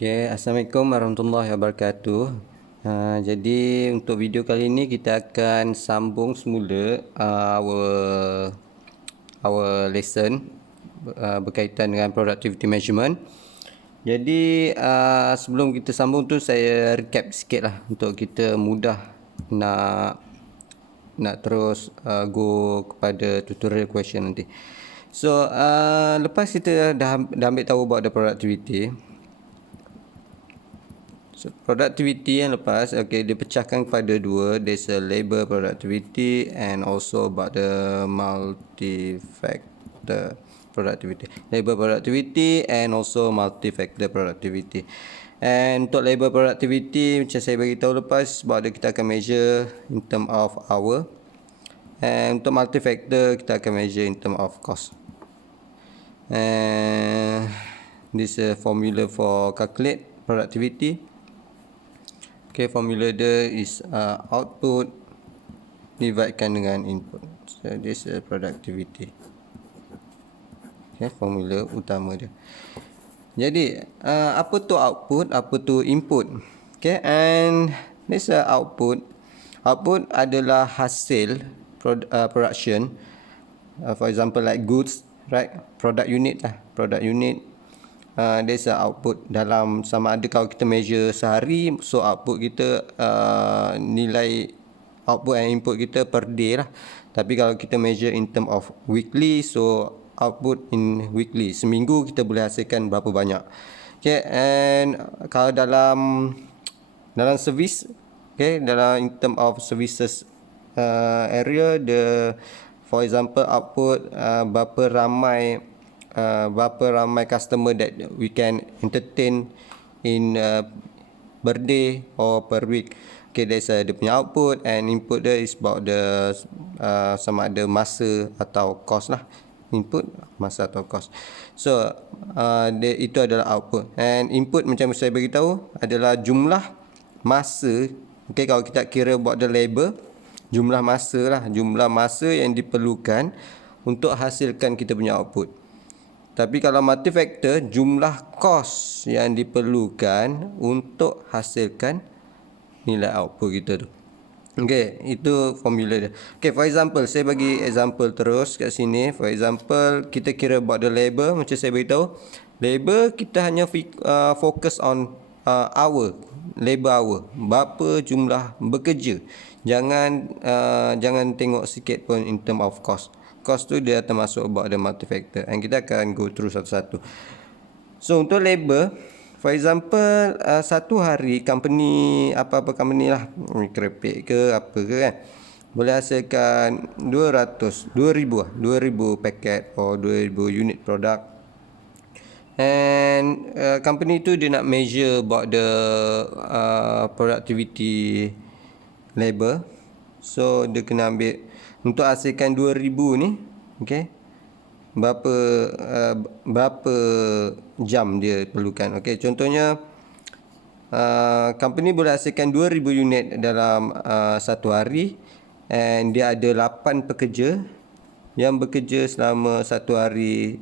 Okay, Assalamualaikum warahmatullahi wabarakatuh. Jadi untuk video kali ini kita akan sambung semula our lesson berkaitan dengan productivity measurement. Jadi sebelum kita sambung tu saya recap sikit lah untuk kita mudah nak terus go kepada tutorial question nanti. So lepas kita dah ambil tahu about the productivity. So, productivity yang lepas, okay, dipecahkan kepada dua. There's a labor productivity and also about the multi-factor productivity. Labor productivity and also multi-factor productivity. And untuk labor productivity, macam saya beritahu lepas, sebab kita akan measure in term of hour. And untuk multi-factor, kita akan measure in term of cost. And this is a formula for calculate productivity. Okay, formula dia is output dividedkan dengan input. So this is productivity. Okay, formula utama dia. Jadi apa tu output, apa tu input? Okay, and this output. Output adalah hasil production. For example like goods, right? Product unit lah, product unit. There's a output dalam sama ada kalau kita measure sehari, so output kita nilai output and input kita per day lah. Tapi kalau kita measure in term of weekly, so output in weekly, seminggu kita boleh hasilkan berapa banyak. Okay, and kalau dalam service, okay, dalam in term of services area, for example output berapa ramai customer that we can entertain in per day or per week. Okay, that's dia punya output, and input dia is about the sama ada masa atau cost lah. Input, masa atau cost. So itu adalah output, and input macam saya beritahu adalah jumlah masa. Okay, kalau kita kira about the labor, jumlah masa lah, jumlah masa yang diperlukan untuk hasilkan kita punya output. Tapi kalau multi-factor, jumlah kos yang diperlukan untuk hasilkan nilai output kita tu. Okay, itu formula dia. Okay, for example, saya bagi example terus kat sini. For example, kita kira about the labor. Macam saya beritahu, labor kita hanya fokus on hour, labor hour. Berapa jumlah bekerja. Jangan tengok sikit pun in term of cost. Cost tu dia termasuk about the multi-factor, and kita akan go through satu-satu. So untuk labor, for example, satu hari company, apa-apa company lah, kerepek ke apa ke kan, boleh hasilkan 2000 paket or 2000 unit produk. And company tu dia nak measure about the productivity labor. So dia kena ambil untuk hasilkan 2000 ni, okay, berapa jam dia perlukan. Okay, contohnya company boleh hasilkan 2000 unit dalam satu hari, and dia ada 8 pekerja yang bekerja selama satu hari,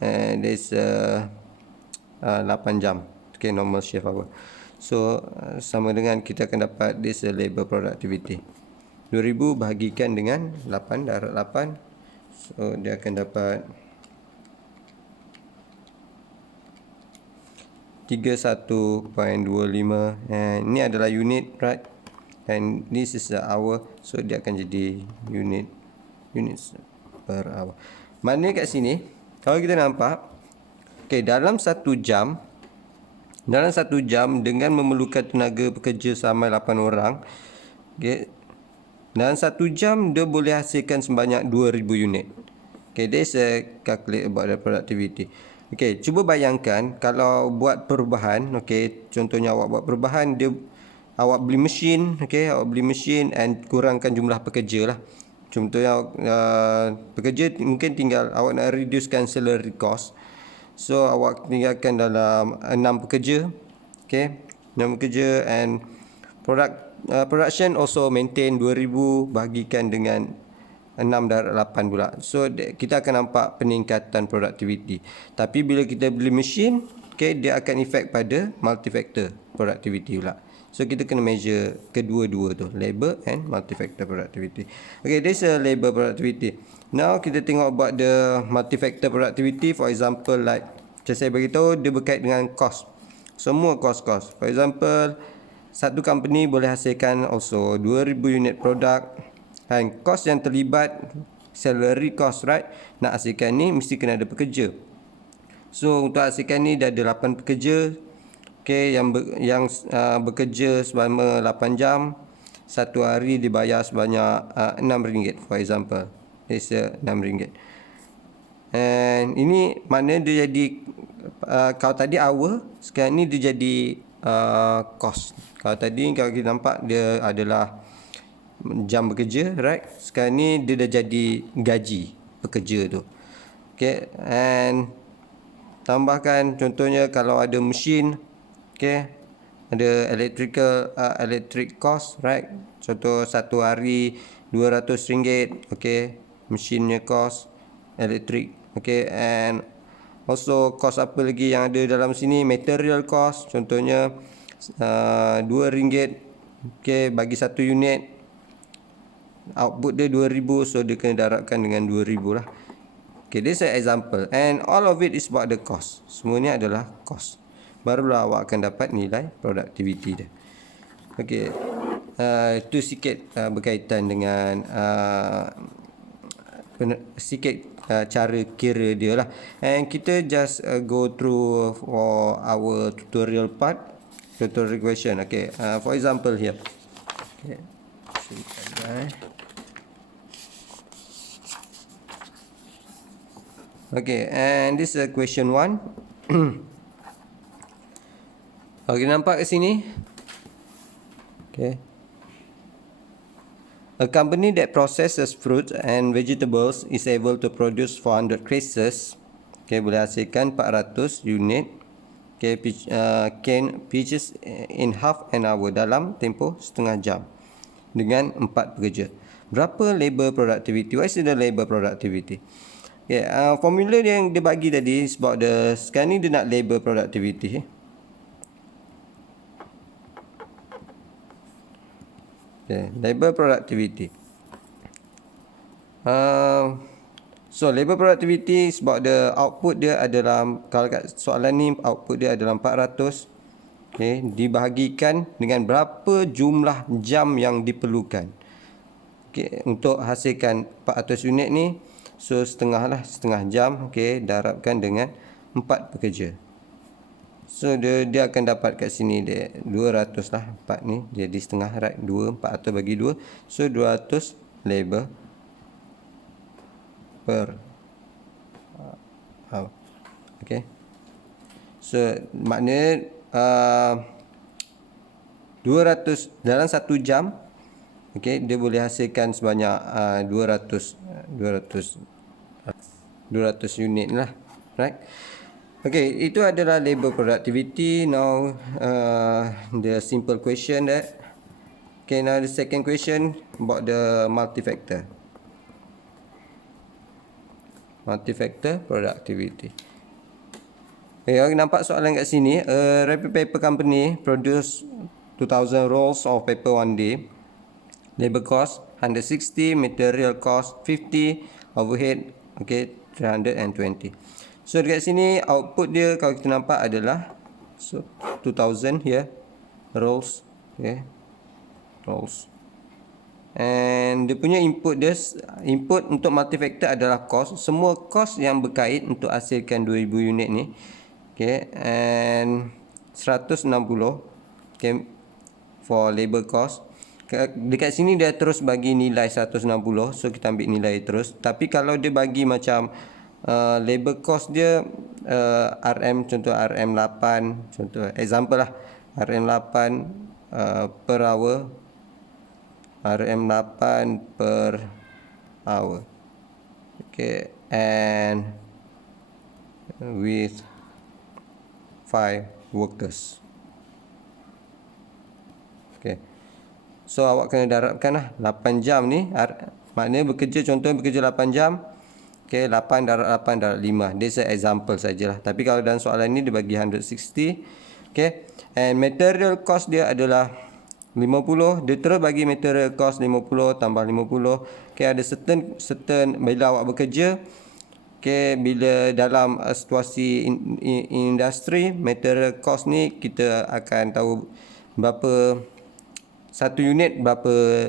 and there's 8 jam. Okay, normal shift hour. So sama dengan kita akan dapat this labor productivity. 2000 bahagikan dengan 8, darab 8. So dia akan dapat 31.25, and ini adalah unit, right? And this is the hour, so dia akan jadi units per hour. Maknanya kat sini kalau kita nampak, okay, dalam satu jam dengan memerlukan tenaga pekerja sampai 8 orang, okay, dalam satu jam dia boleh hasilkan sebanyak 2000 unit. Okay, this calculate about the productivity. Okay, cuba bayangkan kalau buat perubahan. Okay, contohnya awak buat perubahan, awak beli mesin. Okay, awak beli mesin and kurangkan jumlah pekerja lah. Contohnya pekerja mungkin tinggal, awak nak reducekan salary cost, so awak tinggalkan dalam 6 pekerja. Okay, 6 pekerja, and production also maintain 2000 bahagikan dengan 6 darab 8 pula. So kita akan nampak peningkatan productivity. Tapi bila kita beli mesin, okay, dia akan efek pada multi-factor productivity pula. So kita kena measure kedua-dua tu, labor and multi-factor productivity. Okay, this is labor productivity. Now kita tengok about the multi-factor productivity. For example, like saya beritahu dia berkait dengan cost. Semua cost. For example, satu company boleh hasilkan also 2000 unit produk, dan cost yang terlibat salary cost, right? Nak hasilkan ni mesti kena ada pekerja. So untuk hasilkan ni dah ada 8 pekerja, okay, yang bekerja selama 8 jam, satu hari dibayar sebanyak RM6, for example. This RM6. And ini makna dia jadi kalau tadi hour, sekarang ni dia jadi cost. Kalau tadi kalau kita nampak dia adalah jam bekerja, right? Sekarang ni dia dah jadi gaji pekerja tu. Okay, and tambahkan contohnya kalau ada mesin, okay, ada electric cost, right? Contoh satu hari RM200, okay, mesinnya cost elektrik, okay. And also cost apa lagi yang ada dalam sini, material cost, contohnya RM2, okay, bagi satu unit output dia 2000, so dia kena darabkan dengan 2000 lah. Okay, this is an example, and all of it is about the cost. Semua ni adalah cost. Barulah awak akan dapat nilai productivity dia. Okay, itu sikit berkaitan dengan sikit cara kira dia lah. And kita just go through for our tutorial part, tutorial question. Okay, for example here. Okay, okay, and this is question 1. Okay, nampak kat sini. Okay. A company that processes fruits and vegetables is able to produce 400 cases. Okay, boleh hasilkan 400 unit. Okay, cane peaches in half an hour, dalam tempoh setengah jam, dengan 4 pekerja. Berapa labor productivity? What is the labor productivity? Okay, formula yang dia bagi tadi is about the, sekarang ni dia nak labor productivity. Okay, labor productivity. So labor productivity is about the output dia adalah, kalau kat soalan ni output dia adalah 400. Okay, dibahagikan dengan berapa jumlah jam yang diperlukan. Okay, untuk hasilkan 400 unit ni, so setengah jam. Okay, darabkan dengan 4 pekerja. So dia akan dapat kat sini dia 200 lah, 4 ni jadi setengah, right? 2, 400 bagi 2, so 200 labor per hour. Okay, so maknanya 200 dalam 1 jam, okay, dia boleh hasilkan sebanyak 200 unit lah, right? Okay, itu adalah labor productivity. Now the simple question that. Okay, now the second question about the multi-factor productivity. Okay, nampak soalan kat sini. A wrapping paper company produce 2000 rolls of paper one day. Labor cost 160, material cost 50, overhead, okay, 320. So dekat sini output dia kalau kita nampak adalah, so 2000 here rolls, okay, rolls. And dia punya input untuk multi-factor adalah cost. Semua cost yang berkait untuk hasilkan 2000 unit ni, okay, and 160, okay, for labor cost. Dekat sini dia terus bagi nilai 160, so kita ambil nilai terus. Tapi kalau dia bagi macam labor cost dia RM, contoh RM8, contoh example lah, RM8 per hour, RM8 per hour, okay, and with 5 workers. Okay, so awak kena darabkan lah 8 jam ni, maknanya bekerja, contohnya bekerja 8 jam, Okay, 8 darab 8 darab 5. This is example sajalah. Tapi kalau dalam soalan ni dia bagi 160. Okay. And material cost dia adalah 50. Dia terus bagi material cost 50 tambah 50. Okay, ada certain bila awak bekerja. Okay, bila dalam situasi industri, material cost ni kita akan tahu berapa satu unit berapa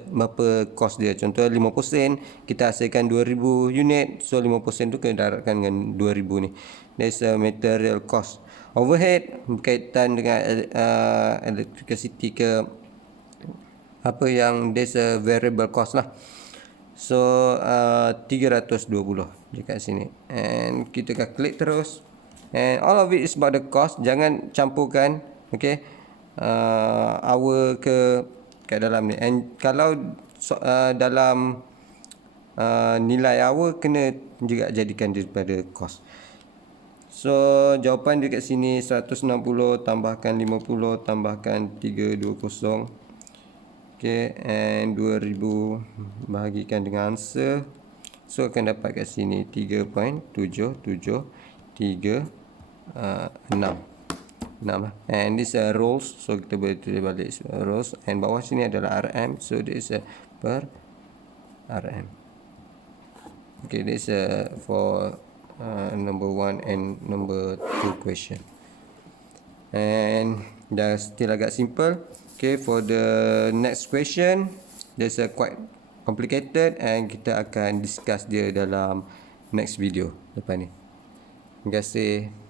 kos dia. Contoh 50 sen, kita hasilkan 2000 unit. So 50 sen tu kena darabkan dengan 2000 ni. That's a material cost. Overhead berkaitan dengan electricity ke apa yang there's a variable cost lah. So 320 dekat sini. And kita calculate terus. And all of it is about the cost. Jangan campurkan, okay, hour ke kat dalam ni. And kalau dalam nilai hour kena juga jadikan daripada cost. So jawapan dekat sini 160 tambahkan 50 tambahkan 320. Okay, and 2000 bahagikan dengan answer. So akan dapat kat sini 3.7736. 6 lah. And this rows. So kita boleh tulis balik rows. And bawah sini adalah RM. So this per RM. Okay, this for number 1 and number 2 question. And dah still agak simple. Okay, for the next question, there's quite complicated and kita akan discuss dia dalam next video lepas ni. Terima kasih.